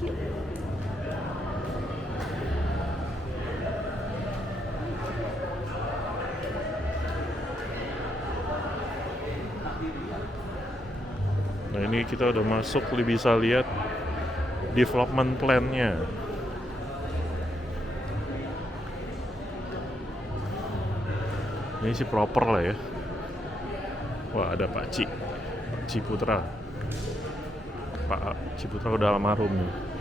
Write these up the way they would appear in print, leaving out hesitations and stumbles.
Nah ini kita udah masuk, bisa lihat development plan-nya. Ini sih proper lah ya. Wah ada Pak Ciputra. Pak Ciputra udah almarhum nih.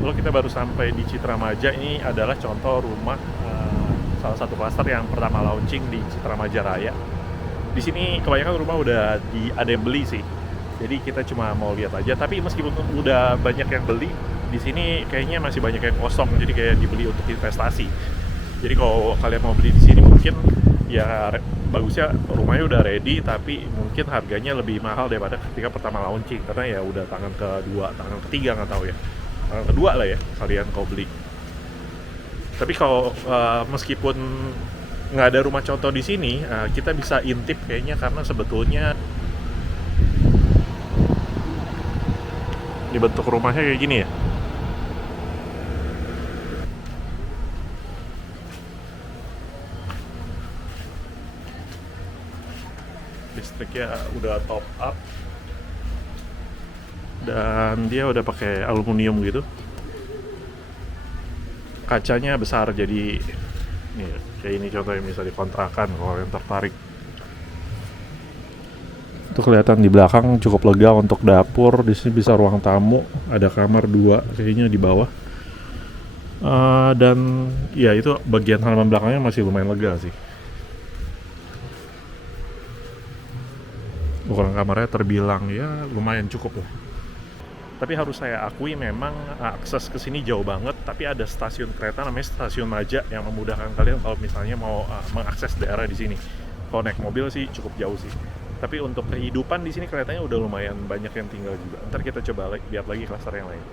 Kalau kita baru sampai di Citra Maja, ini adalah contoh rumah salah satu klaster yang pertama launching di Citra Maja Raya. Di sini kebanyakan rumah udah ada yang beli sih. Jadi kita cuma mau lihat aja. Tapi meskipun udah banyak yang beli, di sini kayaknya masih banyak yang kosong. Jadi kayak dibeli untuk investasi. Jadi kalau kalian mau beli di sini mungkin ya bagusnya rumahnya udah ready, tapi mungkin harganya lebih mahal daripada ketika pertama launching, karena ya udah tangan kedua, tangan ketiga nggak tahu ya. Kedua lah ya kalian kau beli. Tapi kalau meskipun nggak ada rumah contoh di sini, kita bisa intip kayaknya, karena sebetulnya dibentuk rumahnya kayak gini ya. Listriknya udah top up dan dia udah pakai aluminium gitu. Kacanya besar, jadi nih, kayak ini contohnya bisa dikontrakan kalau yang tertarik. Itu kelihatan di belakang cukup lega untuk dapur. Di sini bisa ruang tamu, ada kamar 2 kayaknya di bawah. Dan ya itu bagian halaman belakangnya masih lumayan lega sih. Ukuran kamarnya terbilang ya lumayan cukup lah. Tapi harus saya akui memang akses ke sini jauh banget, tapi ada stasiun kereta namanya Stasiun Maja yang memudahkan kalian kalau misalnya mau mengakses daerah di sini. Kalau naik mobil sih cukup jauh sih. Tapi untuk kehidupan di sini kelihatannya udah lumayan banyak yang tinggal juga. Ntar kita coba lihat lagi klaster yang lain.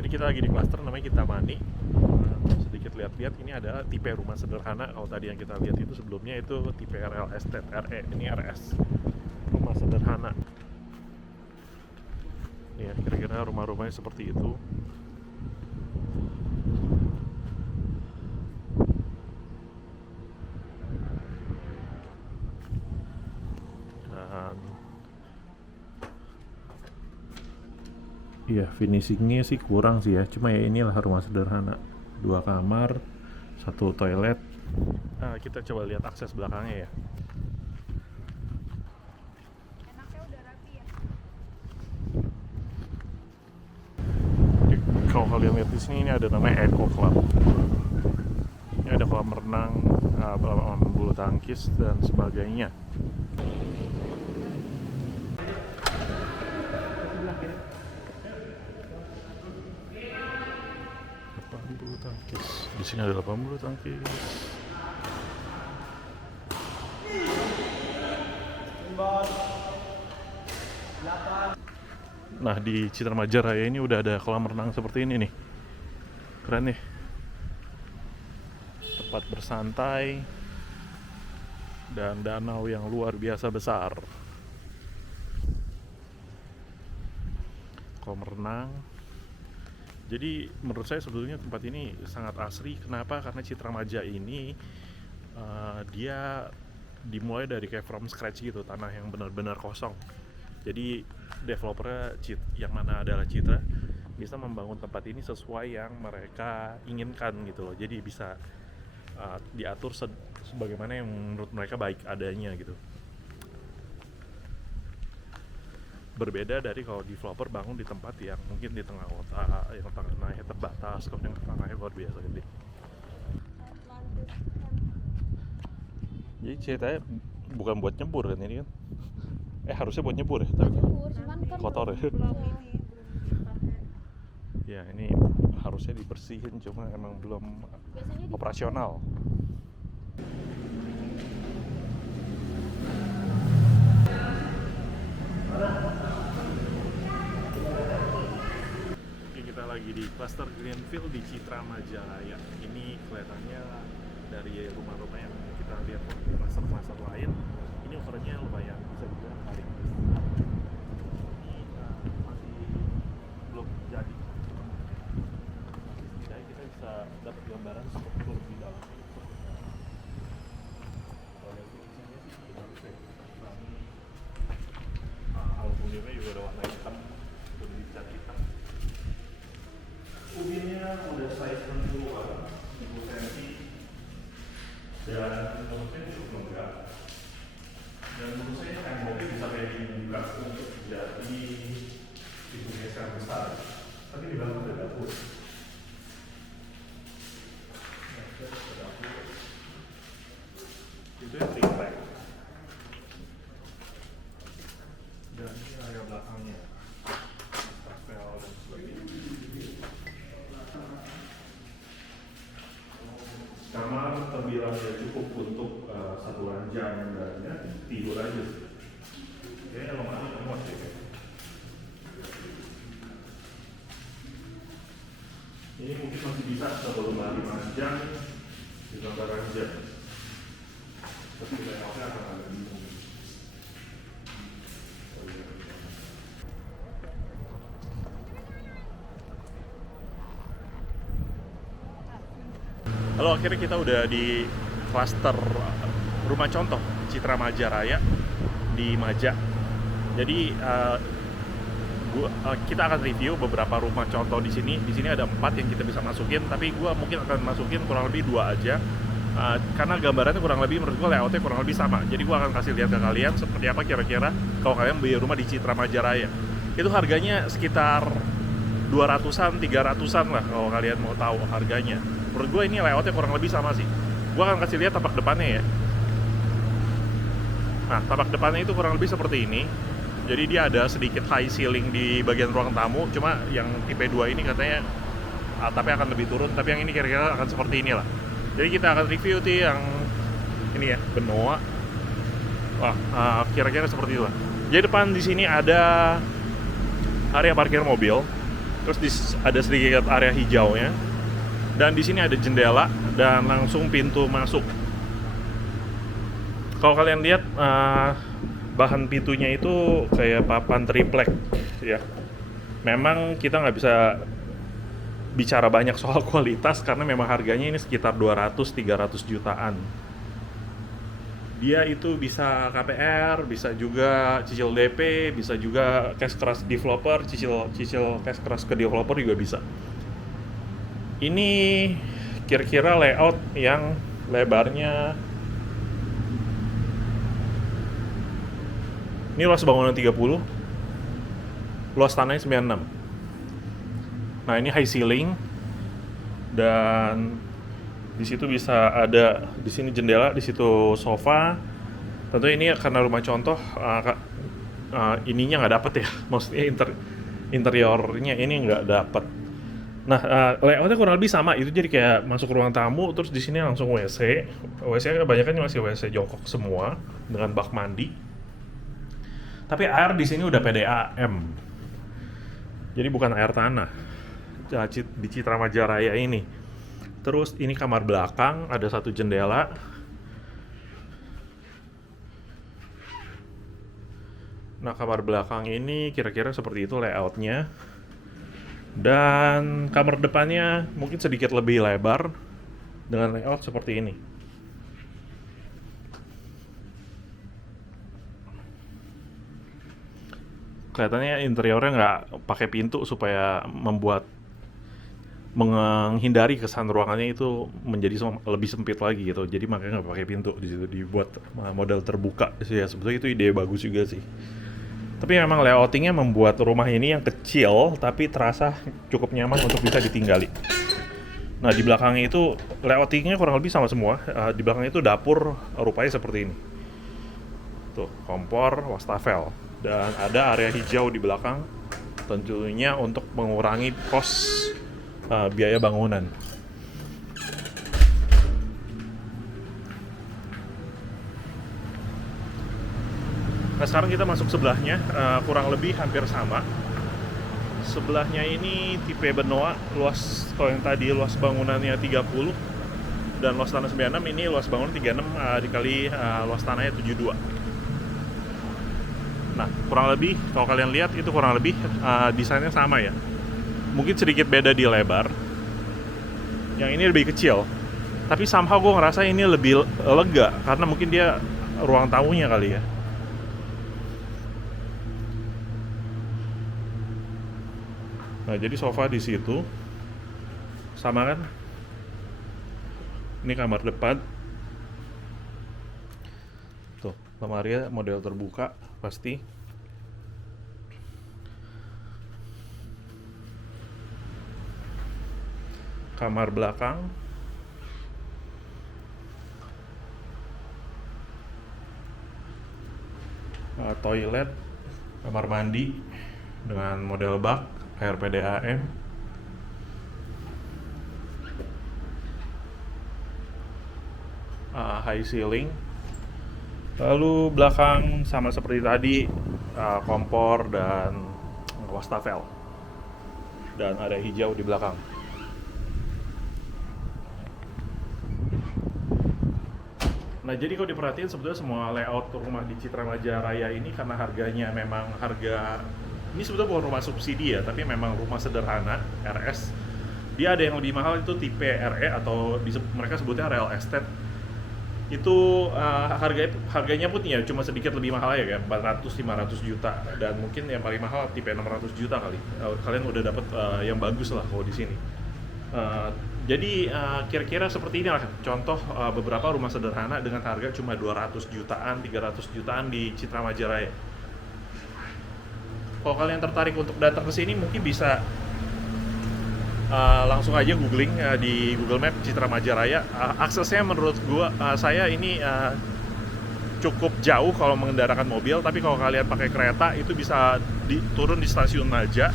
Jadi kita lagi di klaster namanya Kintamani. Sedikit lihat-lihat, ini adalah tipe rumah sederhana. Kalau tadi yang kita lihat itu sebelumnya itu tipe RL Estate RE, ini RS, rumah sederhana. Ya, kira-kira rumah-rumahnya seperti itu. Dan iya, finishingnya sih kurang sih ya. Cuma ya inilah rumah sederhana. 2 kamar, 1 toilet. Nah, kita coba lihat akses belakangnya ya. Enaknya udah rapi ya. Kalau kalian lihat di sini, ini ada namanya Eco Club. Ini ada kolam renang, bulu tangkis dan sebagainya. Lapangan bulu tangkis. Di sini ada lapangan bulu tangkis. Nah, di Citra Maja Raya ini udah ada kolam renang seperti ini nih. Keren nih. Tempat bersantai dan danau yang luar biasa besar. Kolam renang. Jadi menurut saya sebetulnya tempat ini sangat asri. Kenapa? Karena Citra Maja ini dia dimulai dari kayak from scratch gitu, tanah yang benar-benar kosong. Jadi developernya yang mana adalah Citra bisa membangun tempat ini sesuai yang mereka inginkan gitu loh. Jadi bisa diatur sebagaimana yang menurut mereka baik adanya gitu. Berbeda dari kalau developer bangun di tempat yang mungkin di tengah kota, yang tanahnya terbatas, kemudian tanahnya luar biasa gede. Jadi ceritanya bukan buat nyebur kan ini kan? Harusnya buat nyebur ya, tapi Cuman kan kotor ya. belum dipakai. Ya ini harusnya dibersihin, cuma emang belum Biasanya operasional. Oke, kita lagi di cluster Greenfield di Citra Maja Raya. Ini kelihatannya dari rumah-rumah yang kita lihat di cluster-cluster lain, ini ukurannya lumayan bisa dibilang paling besar. Ini masih belum jadi. Jadi kita bisa dapat gambaran struktur di dalam. Kalau dari tulisannya sih bagus ya. Ini aluminiumnya juga ada warna hitam, udah dicat hitam. Ubinnya udah size 60-an, 10 cm, dan menurut saya cukup lengkap. Dan menurut saya temboknya bisa kayak dibuka untuk jadi pintu geser besar. Tapi di dalam ada dapur. Ada dapur. Itu yang triplek. Dan ini area belakangnya. Kastel dan sebagainya. Kamar terbilang ya cukup untuk satu ranjang dan ya, tidur aja sih. Kayaknya lemari muat ya. Ini mungkin masih bisa satu lemari ranjang ditambah ranjang. Tapi layoutnya akan agak bingung. Halo, akhirnya kita udah di klaster rumah contoh Citra Maja Raya di Maja. Jadi kita akan review beberapa rumah contoh di sini. Di sini ada 4 yang kita bisa masukin, tapi gue mungkin akan masukin kurang lebih 2 aja. Karena gambarannya kurang lebih menurut gue layoutnya kurang lebih sama. Jadi gue akan kasih lihat ke kalian seperti apa kira-kira kalau kalian beli rumah di Citra Maja Raya. Itu harganya sekitar 200-an, 300-an lah kalau kalian mau tahu harganya. Menurut gue ini layoutnya kurang lebih sama sih. Gue akan kasih lihat tapak depannya ya. Nah, tapak depannya itu kurang lebih seperti ini. Jadi dia ada sedikit high ceiling di bagian ruang tamu. Cuma yang tipe 2 ini katanya atapnya akan lebih turun. Tapi yang ini kira-kira akan seperti inilah. Jadi kita akan review tuh yang ini ya, Benoa. Wah, kira-kira seperti itu lah. Jadi depan di sini ada area parkir mobil. Terus ada sedikit area hijaunya. Dan di sini ada jendela dan langsung pintu masuk. Kalau kalian lihat bahan pintunya itu kayak papan triplek ya. Memang kita nggak bisa bicara banyak soal kualitas karena memang harganya ini sekitar 200-300 jutaan. Dia itu bisa KPR, bisa juga cicil DP, bisa juga cash crush developer, cicil cash crush ke developer juga bisa. Ini kira-kira layout yang lebarnya, ini luas bangunan 30, luas tanahnya 96. Nah, ini high ceiling dan di situ bisa ada di sini jendela, di situ sofa. Tentu ini karena rumah contoh ininya nggak dapet ya, maksudnya interiornya ini nggak dapet. Nah, layoutnya kurang lebih sama itu, jadi kayak masuk ruang tamu, terus di sini langsung WC. WC kebanyakan masih WC jongkok semua dengan bak mandi. Tapi air di sini udah PDAM, jadi bukan air tanah di Citra Majaraya ini. Terus ini kamar belakang, ada satu jendela. Nah, kamar belakang ini kira-kira seperti itu layoutnya. Dan kamar depannya mungkin sedikit lebih lebar dengan layout seperti ini. Kelihatannya interiornya nggak pakai pintu supaya menghindari kesan ruangannya itu menjadi lebih sempit lagi gitu. Jadi makanya nggak pakai pintu di situ, dibuat model terbuka sih ya. Sebetulnya itu ide bagus juga sih. Tapi memang layoutingnya membuat rumah ini yang kecil tapi terasa cukup nyaman untuk bisa ditinggali. Nah, di belakangnya itu layoutingnya kurang lebih sama semua. Di belakangnya itu dapur rupanya seperti ini. Tuh, kompor, wastafel, dan ada area hijau di belakang. Tentunya untuk mengurangi kos biaya bangunan. Nah, sekarang kita masuk sebelahnya, kurang lebih hampir sama. Sebelahnya ini tipe Benoa, luas kalau yang tadi luas bangunannya 30 dan luas tanah 96, ini luas bangunan 36 dikali luas tanahnya 72. Nah, kurang lebih kalau kalian lihat itu kurang lebih desainnya sama ya. Mungkin sedikit beda di lebar. Yang ini lebih kecil. Tapi somehow gue ngerasa ini lebih lega karena mungkin dia ruang tamunya kali ya. Nah, jadi sofa di situ. Sama kan? Ini kamar depan. Tuh, lemarinya model terbuka pasti. Kamar belakang, toilet, kamar mandi dengan model bak, air PDAM, high ceiling. Lalu belakang sama seperti tadi, kompor dan wastafel, dan ada hijau di belakang. Nah, jadi kalau diperhatiin sebetulnya semua layout rumah di Citra Majaraya ini karena harganya memang ini sebetulnya bukan rumah subsidi ya, tapi memang rumah sederhana, RS. Dia ada yang lebih mahal itu tipe RE atau mereka sebutnya real estate. Itu harganya pun ya cuma sedikit lebih mahal ya, kayak 400-500 juta, dan mungkin yang paling mahal tipe 600 juta kali. Kalian udah dapet yang bagus lah kalau di sini. Jadi kira-kira seperti ini lah contoh beberapa rumah sederhana dengan harga cuma 200 jutaan, 300 jutaan di Citra Majaraya. Kalau kalian tertarik untuk datang ke sini mungkin bisa langsung aja googling di Google Map Citra Majaraya. Aksesnya menurut saya ini cukup jauh kalau mengendarakan mobil, tapi kalau kalian pakai kereta itu bisa turun di stasiun Maja.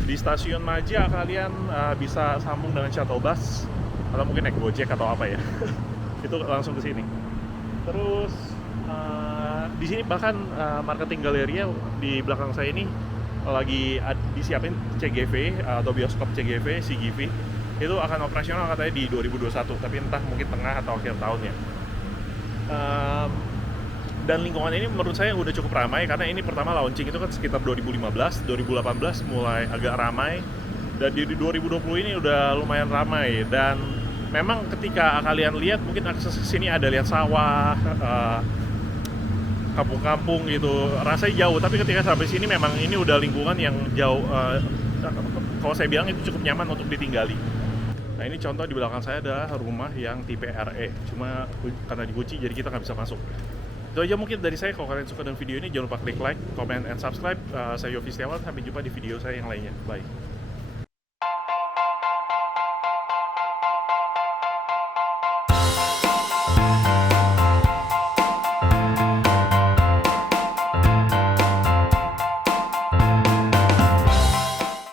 Di stasiun Maja kalian bisa sambung dengan shuttle bus atau mungkin naik Gojek atau apa ya. Itu langsung ke sini. Terus di sini bahkan marketing galeria di belakang saya ini disiapin CGV atau bioskop CGV, CGV itu akan operasional katanya di 2021, tapi entah mungkin tengah atau akhir tahun ya. Dan lingkungan ini menurut saya udah cukup ramai karena ini pertama launching itu kan sekitar 2015, 2018 mulai agak ramai, dan di 2020 ini udah lumayan ramai. Dan memang ketika kalian lihat mungkin akses ke sini ada lihat sawah, kampung-kampung gitu, rasanya jauh, tapi ketika sampai sini memang ini udah lingkungan yang jauh, kalau saya bilang itu cukup nyaman untuk ditinggali. Nah ini contoh di belakang saya adalah rumah yang tipe RE, cuma karena dikunci jadi kita nggak bisa masuk. Itu aja mungkin dari saya. Kalau kalian suka dengan video ini jangan lupa klik like, comment, and subscribe. Saya Yofi Setiawan, sampai jumpa di video saya yang lainnya. Bye.